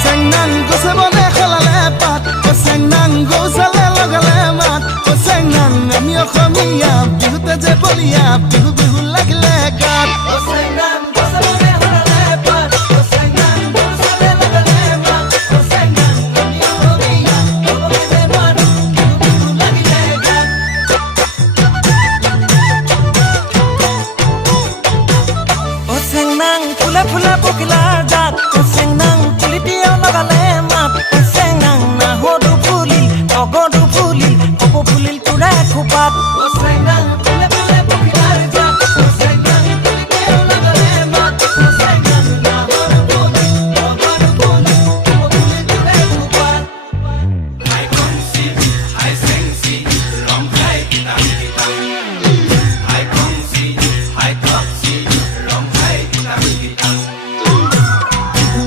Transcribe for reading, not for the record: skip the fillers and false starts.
চেংনাং গছে বনে খলালে পাত চেংনাং গৌচালে লগালে মাত চেংনাং আমি অসমীয়া বিহুতে যে বলিয়া বিহু বিহু লাগিলে গাত